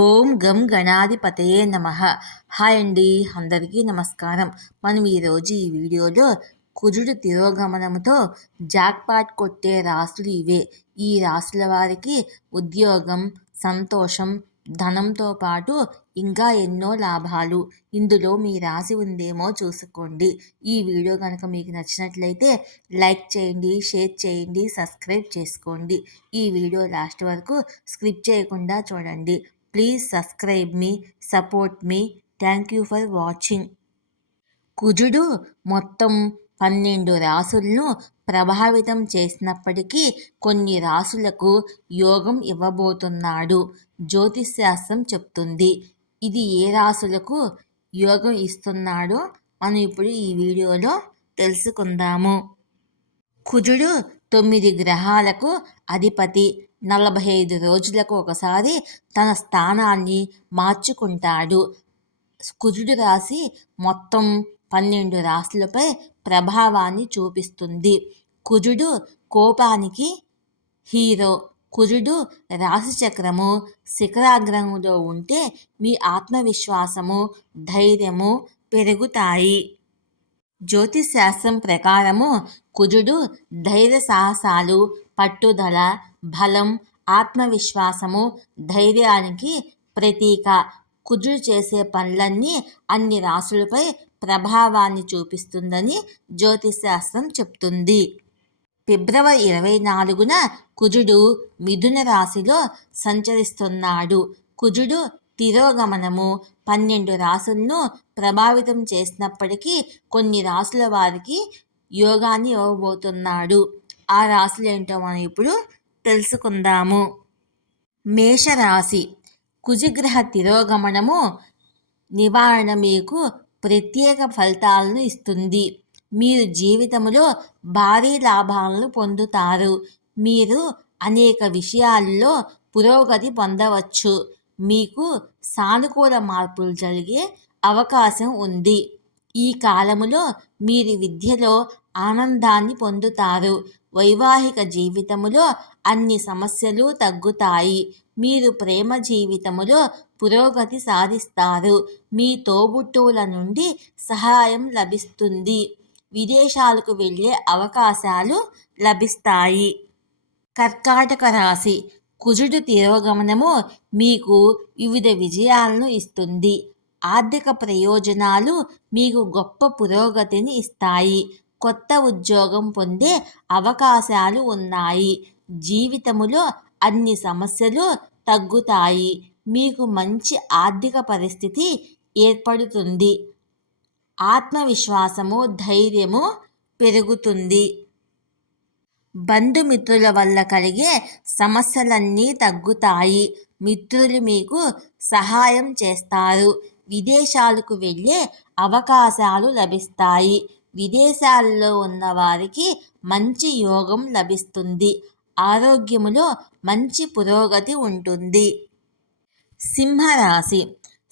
ఓం గం గణాధిపతయే నమః. హాయ్ అండి, అందరికీ నమస్కారం. మనం ఈరోజు ఈ వీడియోలో కుజుడు తిరోగమనంతో జాక్పాట్ కొట్టే రాశులు ఇవే. ఈ రాశుల వారికి ఉద్యోగం, సంతోషం, ధనంతో పాటు ఇంకా ఎన్నో లాభాలు. ఇందులో మీ రాశి ఉందేమో చూసుకోండి. ఈ వీడియో కనుక మీకు నచ్చినట్లయితే లైక్ చేయండి, షేర్ చేయండి, సబ్స్క్రైబ్ చేసుకోండి. ఈ వీడియో లాస్ట్ వరకు స్కిప్ చేయకుండా చూడండి. Please subscribe me, support me. Thank you for watching. కుజుడు మొత్తం 12 రాసులను ప్రభావితం చేసినప్పటికీ కొన్ని రాసులకు యోగం ఇవ్వబోతున్నాడు. జ్యోతిష్శాస్త్రం చెప్తుంది. ఇది ఏ రాసులకు యోగం ఇస్తున్నాడో మనం ఇప్పుడు ఈ వీడియోలో తెలుసుకుందాము. కుజుడు 9 గ్రహాలకు అధిపతి. 45 రోజులకు ఒకసారి తన స్థానాన్ని మార్చుకుంటాడు. కుజుడు రాశి మొత్తం 12 రాశులపై ప్రభావాన్ని చూపిస్తుంది. కుజుడు కోపానికి హీరో. కుజుడు రాశి చక్రము శిఖరాగ్రంలో ఉంటే మీ ఆత్మవిశ్వాసము, ధైర్యము పెరుగుతాయి. జ్యోతిశాస్త్రం ప్రకారము కుజుడు ధైర్య సాహసాలు, పట్టుదల, బలం, ఆత్మవిశ్వాసము, ధైర్యానికి ప్రతీక. కుజుడు చేసే పనులన్నీ అన్ని రాశులపై ప్రభావాన్ని చూపిస్తుందని జ్యోతిశాస్త్రం చెప్తుంది. ఫిబ్రవరి 24న కుజుడు మిథున రాశిలో సంచరిస్తున్నాడు. కుజుడు తిరోగమనము 12 రాశులను ప్రభావితం చేసినప్పటికీ కొన్ని రాశుల వారికి యోగాన్ని ఇవ్వబోతున్నాడు. ఆ రాశులు ఏంటో మనం ఇప్పుడు తెలుసుకుందాము. మేషరాశి. కుజగ్రహ తిరోగమనము నివారణ మీకు ప్రత్యేక ఫలితాలను ఇస్తుంది. మీరు జీవితంలో భారీ లాభాలను పొందుతారు. మీరు అనేక విషయాల్లో పురోగతి పొందవచ్చు. మీకు సానుకూల మార్పులు జరిగే అవకాశం ఉంది. ఈ కాలములో మీరు విద్యలో ఆనందాన్ని పొందుతారు. వైవాహిక జీవితములో అన్ని సమస్యలు తగ్గుతాయి. మీరు ప్రేమ జీవితములో పురోగతి సాధిస్తారు. మీ తోబుట్టువుల నుండి సహాయం లభిస్తుంది. విదేశాలకు వెళ్ళే అవకాశాలు లభిస్తాయి. కర్కాటక రాశి. కుజుడు తిరోగమనము మీకు వివిధ విజయాలను ఇస్తుంది. ఆర్థిక ప్రయోజనాలు మీకు గొప్ప పురోగతిని ఇస్తాయి. కొత్త ఉద్యోగం పొందే అవకాశాలు ఉన్నాయి. జీవితములో అన్ని సమస్యలు తగ్గుతాయి. మీకు మంచి ఆర్థిక పరిస్థితి ఏర్పడుతుంది. ఆత్మవిశ్వాసము, ధైర్యము పెరుగుతుంది. బంధుమిత్రుల వల్ల కలిగే సమస్యలన్నీ తగ్గుతాయి. మిత్రులు మీకు సహాయం చేస్తారు. విదేశాలకు వెళ్ళే అవకాశాలు లభిస్తాయి. విదేశాల్లో ఉన్న వారికి మంచి యోగం లభిస్తుంది. ఆరోగ్యములో మంచి పురోగతి ఉంటుంది. సింహరాశి.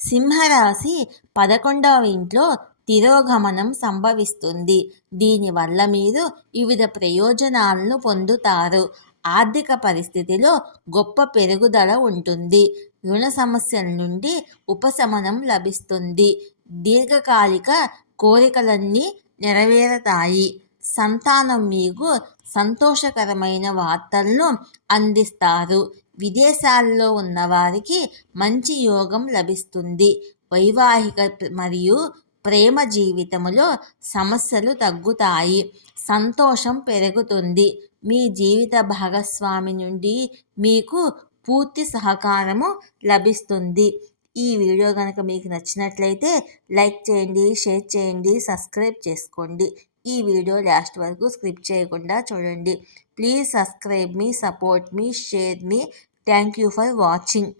సింహరాశి 11వ ఇంట్లో తిరోగమనం సంభవిస్తుంది. దీనివల్ల మీరు వివిధ ప్రయోజనాలను పొందుతారు. ఆర్థిక పరిస్థితిలో గొప్ప పెరుగుదల ఉంటుంది. రుణ సమస్యల నుండి ఉపశమనం లభిస్తుంది. దీర్ఘకాలిక కోరికలన్నీ నెరవేరతాయి. సంతానం మీకు సంతోషకరమైన వార్తలను అందిస్తారు. విదేశాల్లో ఉన్నవారికి మంచి యోగం లభిస్తుంది. వైవాహిక మరియు ప్రేమ జీవితంలో సమస్యలు తగ్గుతాయి. సంతోషం పెరుగుతుంది. మీ జీవిత భాగస్వామి నుండి మీకు పూర్తి సహకారము లభిస్తుంది. ఈ వీడియో కనుక మీకు నచ్చినట్లయితే లైక్ చేయండి, షేర్ చేయండి, సబ్స్క్రైబ్ చేసుకోండి. ఈ వీడియో లాస్ట్ వరకు స్కిప్ చేయకుండా చూడండి. Please subscribe me, support me, share me. Thank you for watching.